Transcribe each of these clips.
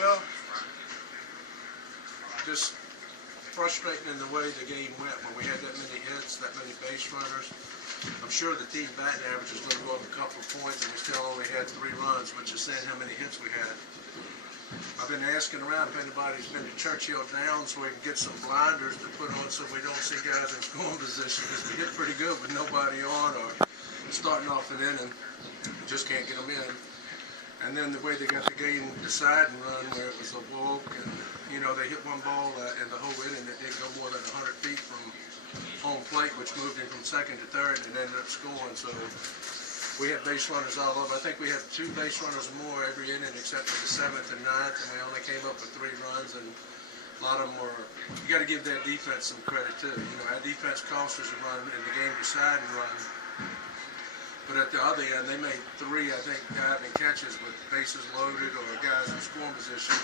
Well, just frustrating in the way the game went when we had that many hits, that many base runners. I'm sure the team batting average is going to go up a couple of points, and we still only had 3 runs, which is saying how many hits we had. I've been asking around if anybody's been to Churchill Downs so we can get some blinders to put on so we don't see guys in scoring position, because we hit pretty good with nobody on or starting off an inning, just can't get them in. And then the way they got the game deciding run where it was a walk and, you know, they hit one ball in the whole inning that didn't go more than 100 feet from home plate, which moved him from second to third and ended up scoring. So we had base runners all over. I think we had 2 base runners more every inning except for the 7th and 9th, and we only came up with 3 runs, and a lot of them were, you got to give their defense some credit too. You know, our defense cost us a run in the game deciding run. But at the other end, they made 3, I think, diving catches with bases loaded or guys in scoring position,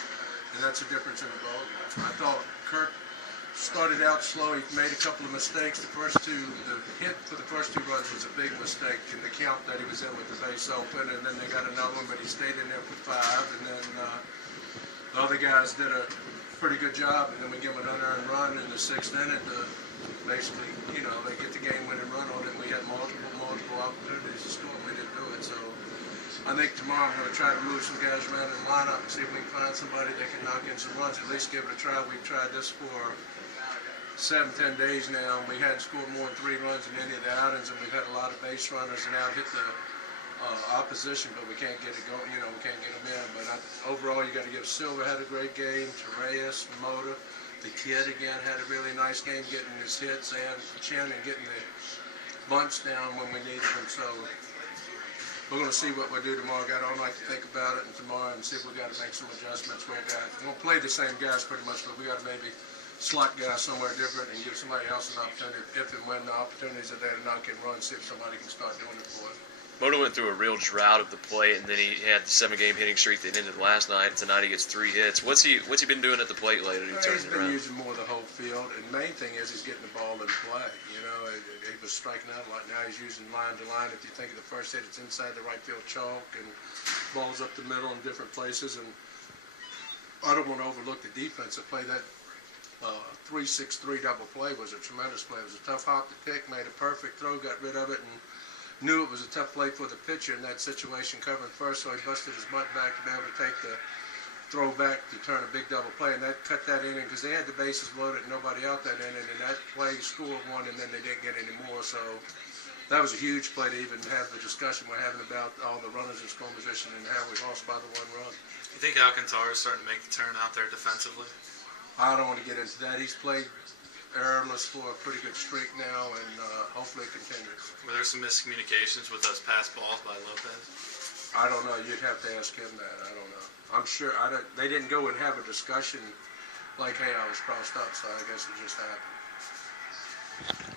and that's the difference in the ball game. I thought Kirk started out slow. He made a couple of mistakes. The hit for the first 2 runs was a big mistake in the count that he was in with the base open, and then they got another one, but he stayed in there for 5, and then the other guys did a pretty good job, and then we give him an unearned run in the 6th inning to basically, you know, they get the game-winning run on it, and we had multiple opportunities to score, and we didn't do it. So I think tomorrow I'm going to try to move some guys around in the lineup and see if we can find somebody that can knock in some runs, at least give it a try. We've tried this for 7-10 days now, and we hadn't scored more than 3 runs in any of the outings, and we've had a lot of base runners and out hit the opposition, but we can't get it going. You know, we can't get them in. But overall, you got to give Silver had a great game, Torreyes, Mota, the kid again had a really nice game, getting his hits and chin and getting the bunch down when we needed them. So we're going to see what we do tomorrow. Got all night to think about it, and tomorrow and see if we got to make some adjustments. We're going to play the same guys pretty much, but we got to maybe slot guys somewhere different and give somebody else an opportunity if and when the opportunities are there to knock in runs, see if somebody can start doing it for us. Mota went through a real drought of the plate, and then he had the 7-game hitting streak that ended last night. Tonight he gets 3 hits. What's he been doing at the plate lately? He's been using more of the whole field, and the main thing is he's getting the ball in play. You know, he was striking out a lot. Now he's using line to line. If you think of the first hit, it's inside the right field chalk, and balls up the middle in different places. And I don't want to overlook the defensive play. That 3-6-3 double play was a tremendous play. It was a tough hop to pick, made a perfect throw, got rid of it, and knew it was a tough play for the pitcher in that situation, covering first, so he busted his butt back to be able to take the throw back to turn a big double play, and that cut that inning because they had the bases loaded and nobody out that inning, and that play scored 1, and then they didn't get any more. So that was a huge play to even have the discussion we're having about all the runners in scoring position and how we lost by the 1 run. You think Alcantara is starting to make the turn out there defensively? I don't want to get into that. He's played errorless for a pretty good streak now, and hopefully it continues. Were there some miscommunications with those pass balls by Lopez? I don't know. You'd have to ask him that. I don't know. I'm sure they didn't go and have a discussion like, hey, I was crossed up, so I guess it just happened.